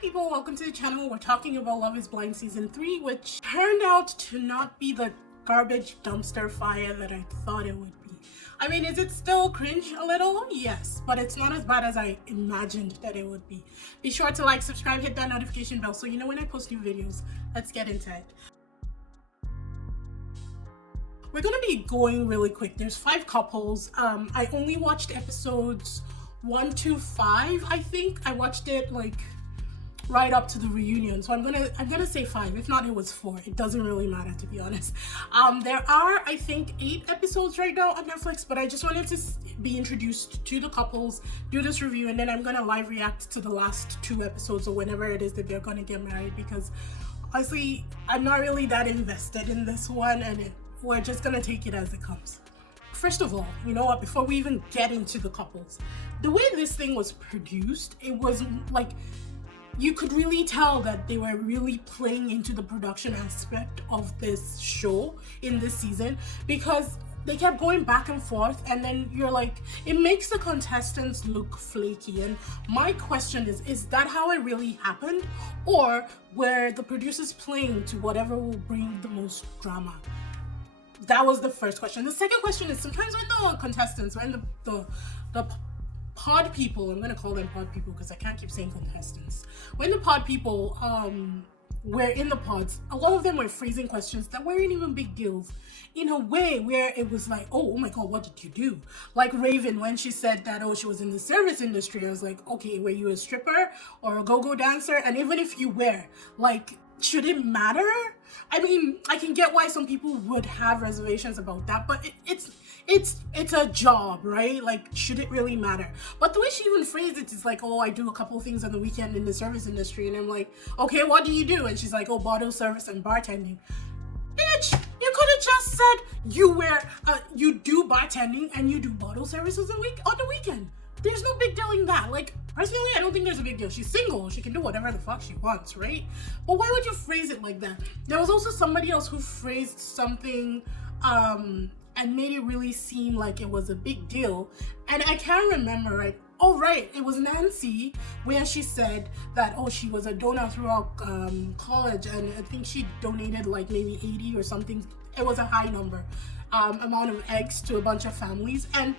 people, welcome to the channel. We're talking about Love is Blind season 3, which turned out to not be the garbage dumpster fire that I thought it would be. I mean, is it still cringe a little? Yes, but it's not as bad as I imagined that it would be. Be sure to like, subscribe, hit that notification bell so you know when I post new videos. Let's get into it. We're gonna be going really quick. There's 5 couples. I only watched episodes 1 to 5, I think. I watched it like right up to the reunion, so I'm gonna say 5. If not, it was 4. It doesn't really matter, to be honest. There are, I think, 8 episodes right now on Netflix, but I just wanted to be introduced to the couples, do this review, and then I'm gonna live react to the last 2 episodes or whenever it is that they're gonna get married, because honestly, I'm not really that invested in this one, and we're just gonna take it as it comes. First of all, you know what, before we even get into the couples, the way this thing was produced, it was like, you could really tell that they were really playing into the production aspect of this show in this season, because they kept going back and forth, and then you're like, it makes the contestants look flaky. And my question is that how it really happened, or were the producers playing to whatever will bring the most drama? That was the first question. The second question is, sometimes when the contestants, when the pod people, I'm going to call them pod people because I can't keep saying contestants. When the pod people were in the pods, a lot of them were phrasing questions that weren't even big deals in a way where it was like, oh my god, what did you do? Like Raven, when she said that, oh, she was in the service industry, I was like, okay, were you a stripper or a go-go dancer? And even if you were, like, should it matter? I mean, I can get why some people would have reservations about that, but it's a job, right? Like, should it really matter? But the way she even phrased it is like, oh, I do a couple of things on the weekend in the service industry, and I'm like, okay, what do you do? And she's like, oh, bottle service and bartending. Bitch, you could have just said you do bartending and you do bottle services on the weekend. There's no big deal in that. Like, personally, I don't think there's a big deal. She's single. She can do whatever the fuck she wants, right? But why would you phrase it like that? There was also somebody else who phrased something and made it really seem like it was a big deal. And I can't remember, right? Oh, right. It was Nancy, where she said that, oh, she was a donor throughout college, and I think she donated like maybe 80 or something. It was a high number amount of eggs to a bunch of families. And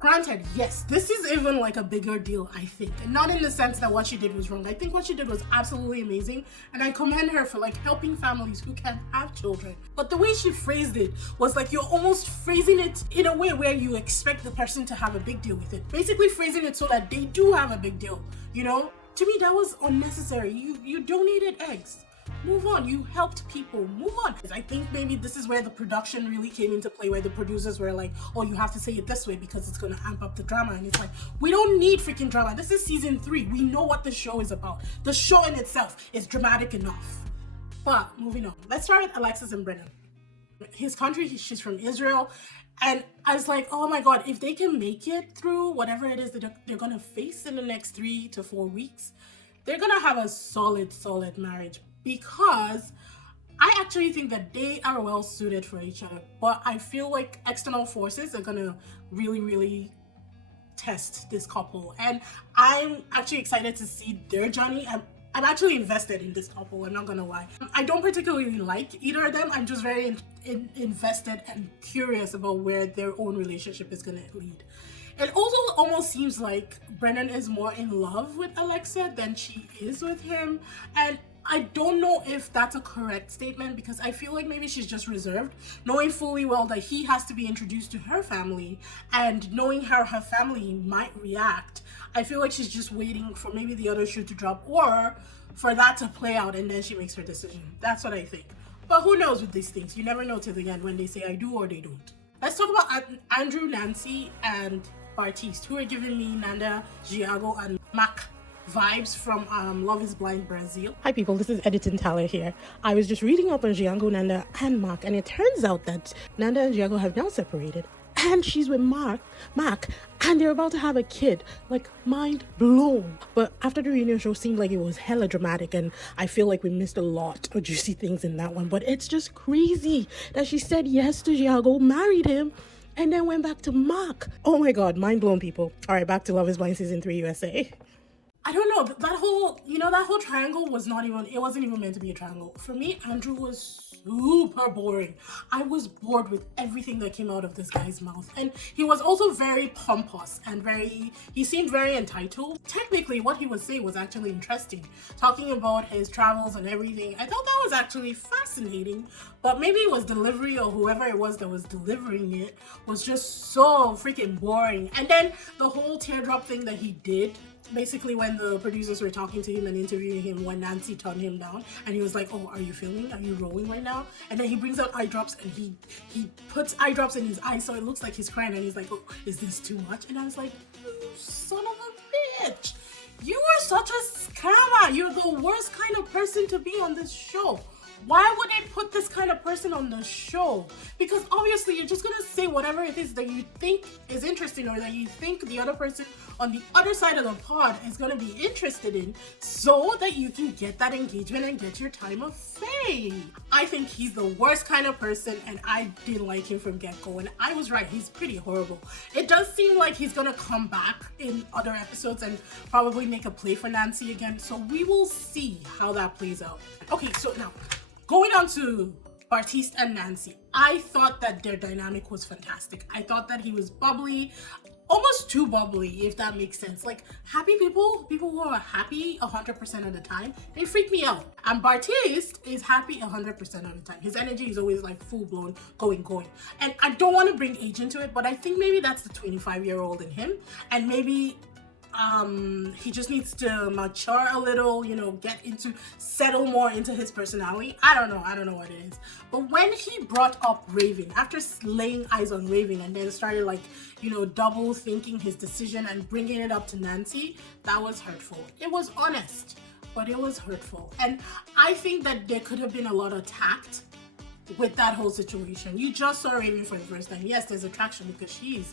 granted, yes, this is even like a bigger deal, I think, and not in the sense that what she did was wrong. I think what she did was absolutely amazing, and I commend her for like helping families who can't have children. But the way she phrased it was like, you're almost phrasing it in a way where you expect the person to have a big deal with it, basically phrasing it so that they do have a big deal, you know? To me, that was unnecessary. You donated eggs. Move on. You helped people. Move on. I think maybe this is where the production really came into play, where the producers were like, oh, you have to say it this way because it's going to amp up the drama. And it's like, we don't need freaking drama. This is season 3. We know what the show is about. The show in itself is dramatic enough. But moving on. Let's start with Alexis and Brennan. His country, she's from Israel. And I was like, oh my god, if they can make it through whatever it is that they're going to face in the next 3 to 4 weeks, they're going to have a solid marriage. Because I actually think that they are well suited for each other, but I feel like external forces are gonna really test this couple, and I'm actually excited to see their journey. I'm actually invested in this couple, I'm not gonna lie. I don't particularly like either of them. I'm just very invested and curious about where their own relationship is gonna lead. It also almost seems like Brennan is more in love with Alexa than she is with him, and I don't know if that's a correct statement, because I feel like maybe she's just reserved, knowing fully well that he has to be introduced to her family, and knowing how her family might react. I feel like she's just waiting for maybe the other shoe to drop, or for that to play out, and then she makes her decision. That's what I think. But who knows with these things? You never know till the end when they say I do or they don't. Let's talk about Andrew, Nancy, and Bartiste, who are giving me Nanda, Giago, and Mac vibes from Love is Blind Brazil. Hi people, this is Editing Thaler here. I was just reading up on Giango, Nanda, and Mac, and it turns out that Nanda and Giago have now separated, and she's with Mac, and they're about to have a kid. Like, mind blown. But after the reunion show seemed like it was hella dramatic, and I feel like we missed a lot of juicy things in that one. But it's just crazy that she said yes to Giago, married him, and then went back to Mac. Oh my god, mind blown, people. All right, back to Love is Blind season 3 USA. I don't know, that whole, that whole triangle it wasn't even meant to be a triangle. For me, Andrew was super boring. I was bored with everything that came out of this guy's mouth. And he was also very pompous and he seemed very entitled. Technically, what he was saying was actually interesting. Talking about his travels and everything, I thought that was actually fascinating. But maybe it was delivery, or whoever it was that was delivering it was just so freaking boring. And then the whole teardrop thing that he did, basically when the producers were talking to him and interviewing him when Nancy turned him down, and he was like, oh, are you filming? Are you rolling right now? And then he brings out eye drops and he puts eye drops in his eyes so it looks like he's crying, and he's like, oh, is this too much? And I was like, you son of a bitch, you are such a scammer. You're the worst kind of person to be on this show. Why would they put this kind of person on the show? Because obviously you're just gonna say whatever it is that you think is interesting, or that you think the other person on the other side of the pod is gonna be interested in, so that you can get that engagement and get your time of fame. I think he's the worst kind of person, and I didn't like him from get-go, and I was right, he's pretty horrible. It does seem like he's gonna come back in other episodes and probably make a play for Nancy again, so we will see how that plays out. Okay, so now, going on to Bartiste and Nancy, I thought that their dynamic was fantastic. I thought that he was bubbly, almost too bubbly, if that makes sense. Like, happy people who are happy 100% of the time, they freak me out. And Bartiste is happy 100% of the time. His energy is always like full blown, going. And I don't want to bring age into it, but I think maybe that's the 25-year-old in him. And maybe he just needs to mature a little, settle more into his personality. I don't know what it is. But when he brought up Raven, after laying eyes on Raven and then started double thinking his decision and bringing it up to Nancy, that was hurtful. It was honest, but it was hurtful. And I think that there could have been a lot of tact with that whole situation. You just saw Raven for the first time. Yes, there's attraction because she's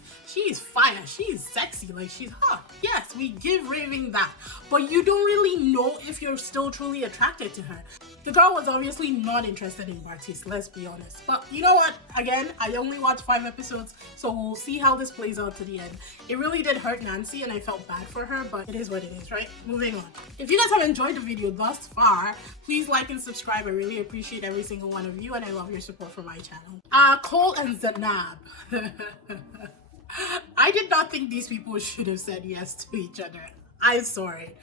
fire, she's sexy, like she's hot. Yes, we give Raven that, but you don't really know if you're still truly attracted to her. The girl was obviously not interested in Bartiste, let's be honest. But you know what? Again, I only watched 5 episodes, so we'll see how this plays out to the end. It really did hurt Nancy and I felt bad for her, but it is what it is, right? Moving on. If you guys have enjoyed the video thus far, please like and subscribe. I really appreciate every single one of you, and I love your support for my channel. Cole and Zanab. I did not think these people should have said yes to each other. I'm sorry.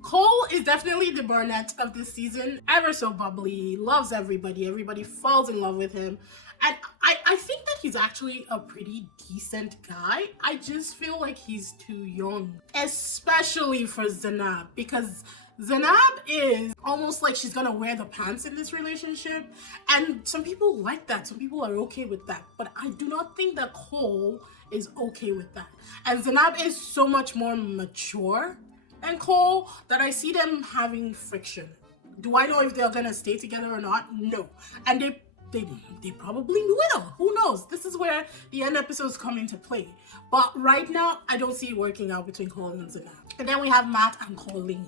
Cole is definitely the brunette of this season. Ever so bubbly, loves everybody. Everybody falls in love with him. And I think that he's actually a pretty decent guy. I just feel like he's too young. Especially for Zanab, because Zanab is almost like she's gonna wear the pants in this relationship. And some people like that. Some people are okay with that. But I do not think that Cole is okay with that. And Zanab is so much more mature and Cole that I see them having friction. Do I know if they're gonna stay together or not? No. And they probably will. Who knows? This is where the end episodes come into play. But right now, I don't see it working out between Cole and Zanab. And then we have Matt and Colleen.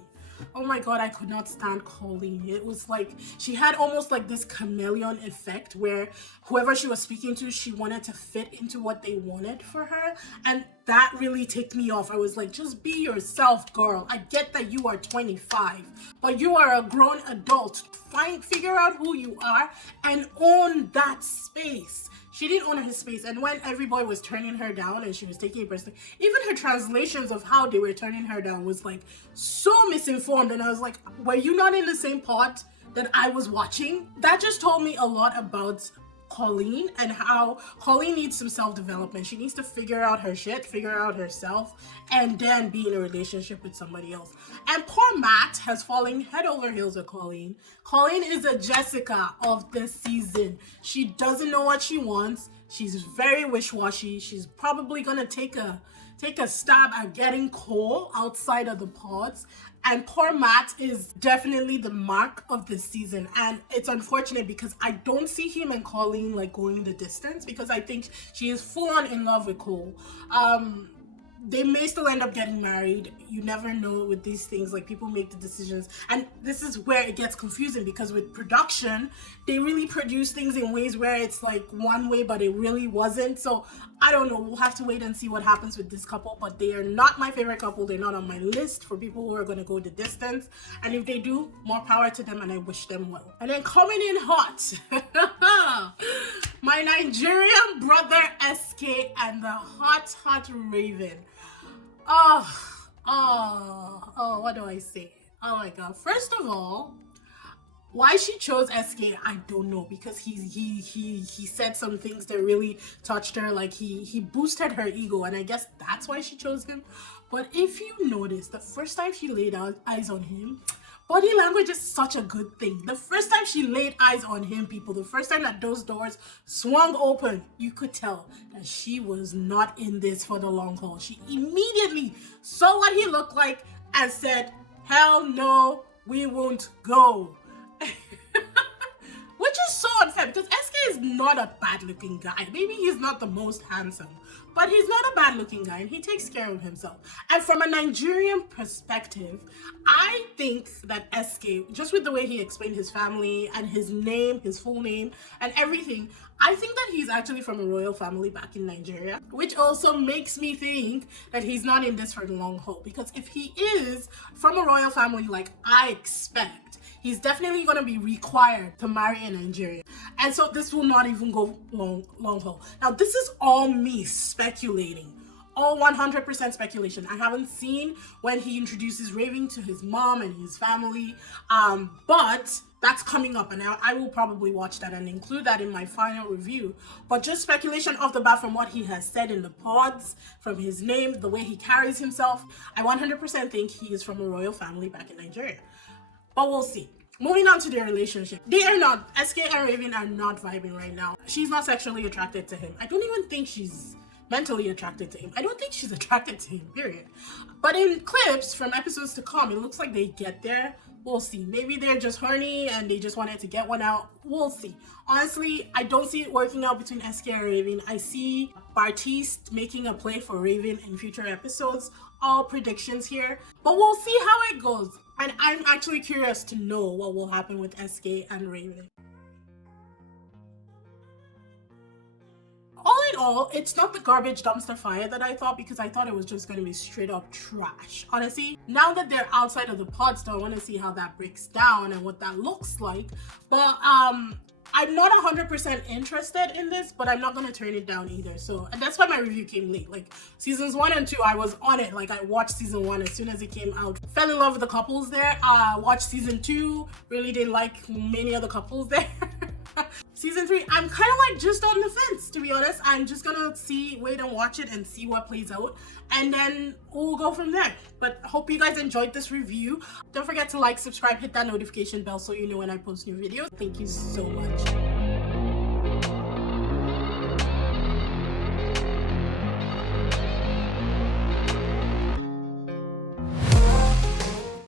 Oh my god, I could not stand Colleen. It was like, she had almost like this chameleon effect where whoever she was speaking to, she wanted to fit into what they wanted for her. And that really ticked me off. I was like, just be yourself, girl. I get that you are 25, but you are a grown adult. Figure out who you are and own that space. She didn't own his space, and when everybody was turning her down and she was taking it personally, even her translations of how they were turning her down was like so misinformed. And I was like, were you not in the same pod that I was watching? That just told me a lot about Colleen and how Colleen needs some self-development. She needs to figure out her shit, figure out herself, and then be in a relationship with somebody else. And poor Matt has fallen head over heels with Colleen. Colleen is a Jessica of this season. She doesn't know what she wants. She's very wish-washy. She's probably gonna take a stab at getting Cole outside of the pods. And poor Matt is definitely the mark of this season. And it's unfortunate because I don't see him and Colleen like going the distance, because I think she is full on in love with Cole. they may still end up getting married. You never know with these things. Like, people make the decisions, and this is where it gets confusing, because with production, they really produce things in ways where it's like one way but it really wasn't. So I don't know, we'll have to wait and see what happens with this couple. But they are not my favorite couple. They're not on my list for people who are going to go the distance, and if they do, more power to them, and I wish them well. And then coming in hot, my Nigerian brother SK and the hot Raven. What do I say? Oh my god. First of all, why she chose SK, I don't know, because he said some things that really touched her. Like, he boosted her ego, and I guess that's why she chose him. But if you notice, the first time she laid eyes on him, body language is such a good thing. The first time she laid eyes on him, people, the first time that those doors swung open, you could tell that she was not in this for the long haul. She immediately saw what he looked like and said, hell no, we won't go. Which is so unfair, because SK is not a bad looking guy. Maybe he's not the most handsome, but he's not a bad looking guy, and he takes care of himself. And from a Nigerian perspective, I think that SK, just with the way he explained his family and his name, his full name and everything, I think that he's actually from a royal family back in Nigeria, which also makes me think that he's not in this for the long haul. Because if he is from a royal family like I expect, he's definitely going to be required to marry a Nigerian. And so this will not even go long haul. Now, this is all me speculating. All 100% speculation. I haven't seen when he introduces Raven to his mom and his family. But that's coming up, and I will probably watch that and include that in my final review. But just speculation off the bat from what he has said in the pods, from his name, the way he carries himself, I 100% think he is from a royal family back in Nigeria. But we'll see. Moving on to their relationship. They are not, SK and Raven are not vibing right now. She's not sexually attracted to him. I don't even think she's mentally attracted to him. I don't think she's attracted to him, period. But in clips from episodes to come, it looks like they get there. We'll see. Maybe they're just horny and they just wanted to get one out. We'll see. Honestly, I don't see it working out between SK and Raven. I see Bartiste making a play for Raven in future episodes. All predictions here. But we'll see how it goes. And I'm actually curious to know what will happen with SK and Raven. All in all, it's not the garbage dumpster fire that I thought, because I thought it was just going to be straight up trash. Honestly, now that they're outside of the pod store, I want to see how that breaks down and what that looks like. But I'm not 100% interested in this, but I'm not going to turn it down either. So, and that's why my review came late. Like, seasons 1 and 2, I was on it. Like, I watched season 1 as soon as it came out. Fell in love with the couples there. Watched season 2. Really didn't like many of the couples there. Season 3, I'm kind of like just on the fence, to be honest. I'm just gonna wait and watch it and see what plays out, and then we'll go from there. But hope you guys enjoyed this review. Don't forget to like, subscribe, hit that notification bell so you know when I post new videos. Thank you so much.